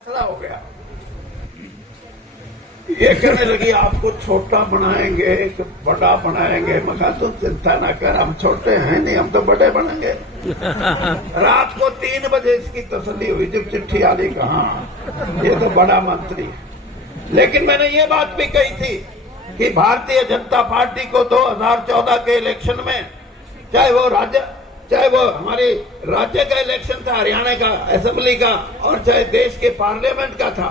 फैसला हो गया। ये कहने लगी आपको छोटा बनाएंगे कि बड़ा बनाएंगे। मैं कहा तुम चिंता ना कर, हम छोटे हैं नहीं, हम तो बड़े बनेंगे। रात को 3 बजे इसकी तसल्ली हुई जब चिट्ठी आ गई, कहा ये तो बड़ा मंत्री है। लेकिन मैंने ये बात भी कही थी कि भारतीय जनता पार्टी को 2014 के इलेक्शन में, चाहे वो हमारे राज्य का इलेक्शन था, हरियाणा का असेंबली का, और चाहे देश के पार्लियामेंट का था,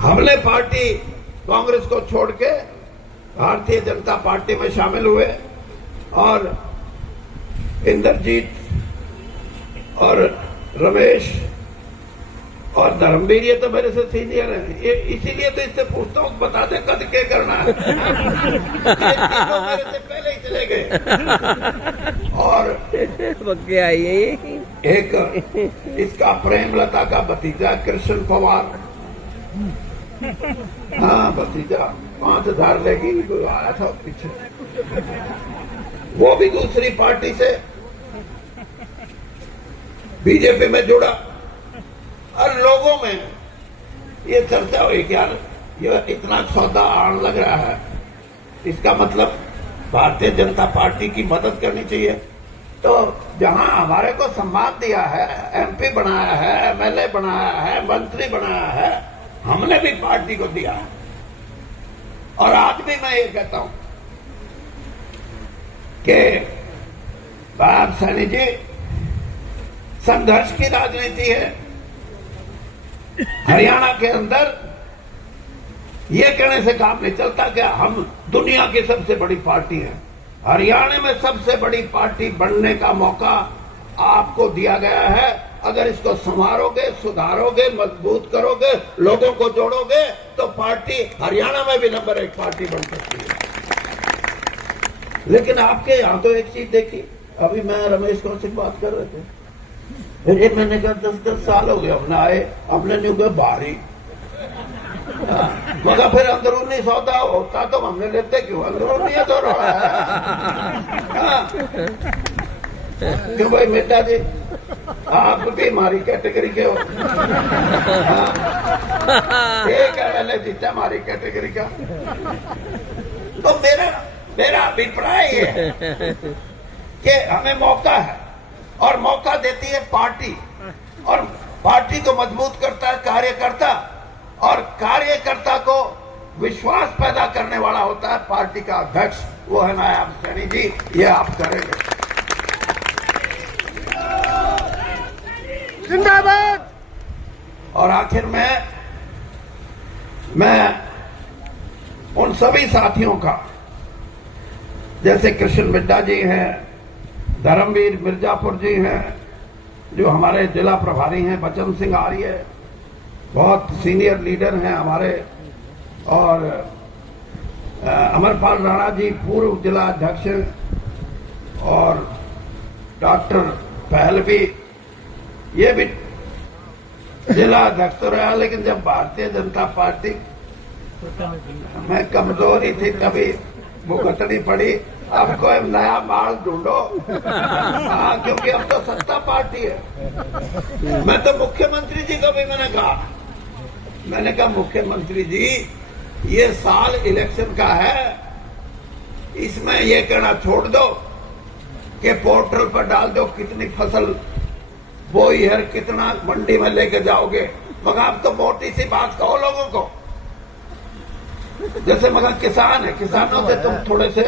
हमने पार्टी कांग्रेस को छोड़ के भारतीय जनता पार्टी में शामिल हुए और इंद्रजीत और रमेश और धर्मवीर, ये तो मेरे से सीनियर है, ये इसीलिए तो इससे पूछता हूँ, बता दे कद के करना है। तो मेरे से पहले ही चले गए। और पक्के आइए। एक इसका प्रेमलता का भतीजा कृष्ण पवार, हाँ भतीजा, 5000 लेगी, कोई आया था पीछे, वो भी दूसरी पार्टी से बीजेपी में जुड़ा। और लोगों में ये चर्चा हुई कि यार ये इतना सौदा आड़ लग रहा है, इसका मतलब भारतीय जनता पार्टी की मदद करनी चाहिए। तो जहां हमारे को सम्मान दिया है, एमपी बनाया है, एमएलए बनाया है, मंत्री बनाया है, हमने भी पार्टी को दिया है। और आज भी मैं ये कहता हूं कि बाब सैनी जी, संघर्ष की राजनीति है। हरियाणा के अंदर ये कहने से काम नहीं चलता कि हम दुनिया की सबसे बड़ी पार्टी हैं। हरियाणा में सबसे बड़ी पार्टी बनने का मौका आपको दिया गया है। अगर इसको संवारोगे, सुधारोगे, मजबूत करोगे, लोगों को जोड़ोगे, तो पार्टी हरियाणा में भी नंबर 1 पार्टी बन सकती है। लेकिन आपके यहां तो एक चीज देखी, अभी मैं रमेश कौशिक बात कर रहे थे, मैंने कहा 10-10 साल हो गए हमने आए, हमने नहीं गए बाहरी, मगर फिर अंदरूनी सौदा होता तो हमने लेते क्यों, अंदरूनी है तो रहा है। क्यों भाई मेहता जी, आप भी हमारी कैटेगरी के हो। एक एमएलए जीता हमारी कैटेगरी का। तो मेरा अभिप्राय ये है कि हमें मौका है और मौका देती है पार्टी, और पार्टी को मजबूत करता है कार्यकर्ता, और कार्यकर्ता को विश्वास पैदा करने वाला होता है पार्टी का अध्यक्ष, वो है नायब सैनी जी। ये आप करेंगे। जिंदाबाद। और आखिर में मैं उन सभी साथियों का, जैसे कृष्ण मिड्डा जी हैं, धर्मवीर मिर्जापुर जी हैं, जो हमारे जिला प्रभारी हैं, बचन सिंह आर्य बहुत सीनियर लीडर हैं हमारे, और अमरपाल राणा जी पूर्व जिला अध्यक्ष, और डॉक्टर पहलवी ये भी जिला अध्यक्ष तो रहा, लेकिन जब भारतीय जनता पार्टी में कमजोरी थी तभी भुगतनी पड़ी। अब कोई नया माल ढूंढो। हाँ, क्योंकि अब तो सत्ता पार्टी है। मैं तो मुख्यमंत्री जी को भी मैंने कहा मुख्यमंत्री जी, ये साल इलेक्शन का है, इसमें ये कहना छोड़ दो कि पोर्टल पर डाल दो कितनी फसल बोई है, कितना मंडी में लेके जाओगे, मगर आप तो मोटी सी बात कहो लोगों को। जैसे मगर किसान है, किसानों से तुम थोड़े से,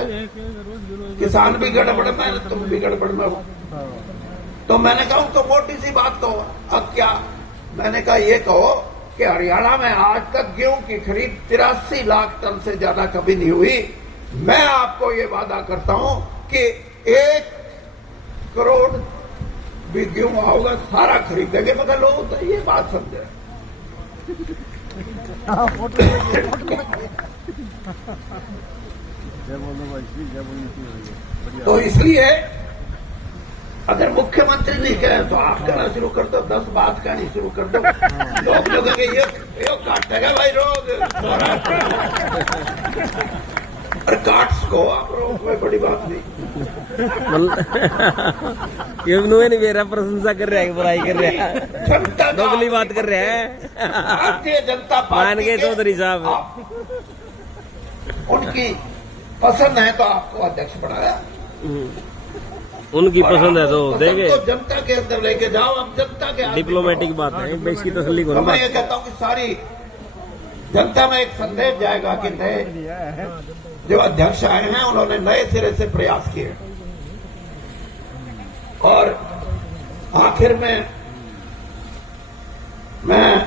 किसान भी गड़बड़ में, तुम भी गड़बड़ में हो। तो मैंने कहा तो मोटी सी बात कहो। अब क्या, मैंने कहा ये कहो कि हरियाणा में आज तक गेहूं की खरीद 83 लाख टन से ज्यादा कभी नहीं हुई। मैं आपको ये वादा करता हूं कि 1 करोड़ भी गेहूं होगा, सारा खरीद देंगे, मगर लोग तो ये बात समझे। तो इसलिए अगर मुख्यमंत्री नहीं कहे तो आप कहना शुरू कर दो, 10 बात कहनी शुरू कर दो। लोग लोगों के ये काटेगा भाई रोज। अरे काट्स को आप लोग कोई बड़ी बात नहीं। ये नहीं मेरा प्रशंसा कर रहा है, बुराई कर रहा है, जनता दोगली बात कर रहा है। भारतीय जनता मान पार्टी गए चौधरी साहब, उनकी पसंद है तो आपको अध्यक्ष बनाया। उनकी पसंद है तो देंगे। तो जनता के अंदर लेके जाओ, अब जनता के डिप्लोमेटिक बात है, इसकी तसल्ली तो करो। मैं ये कहता हूँ कि सारी जनता में एक संदेश जाएगा कि नए जो अध्यक्ष आए हैं उन्होंने नए सिरे से प्रयास किए और आखिर में मैं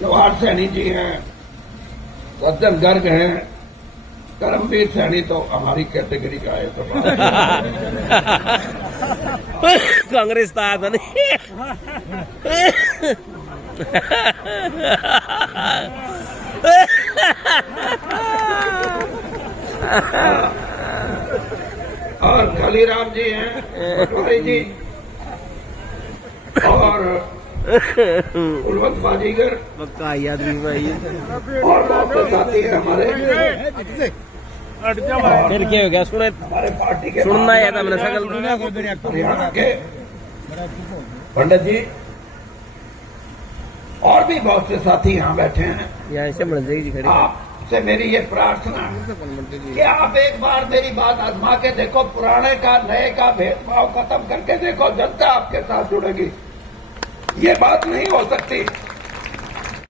जवाहर सैनी जी हैं, सज्जन गर्ग हैं, करमवीर सैनी तो हमारी कैटेगरी का है। तो कांग्रेस था नहीं। और खलीराम जी हैं, पटवारी जी और कुलवंत बाजीगर पक्का आदमी भाई। और बहुत साथी हैं हमारे। फिर क्या हो गया? सुने हमारे पार्टी के सुनना है था मैंने सकल हरियाणा के पंडित जी और भी बहुत से साथी यहाँ बैठे हैं। यहाँ से मिल जाएगी खड़ी। आपसे मेरी ये प्रार्थना है कि आप एक बार मेरी बात आजमा के देखो, पुराने का नए का भेदभाव खत्म करके देखो, जनता आपके साथ जुड़ेगी। ये बात नहीं हो सकती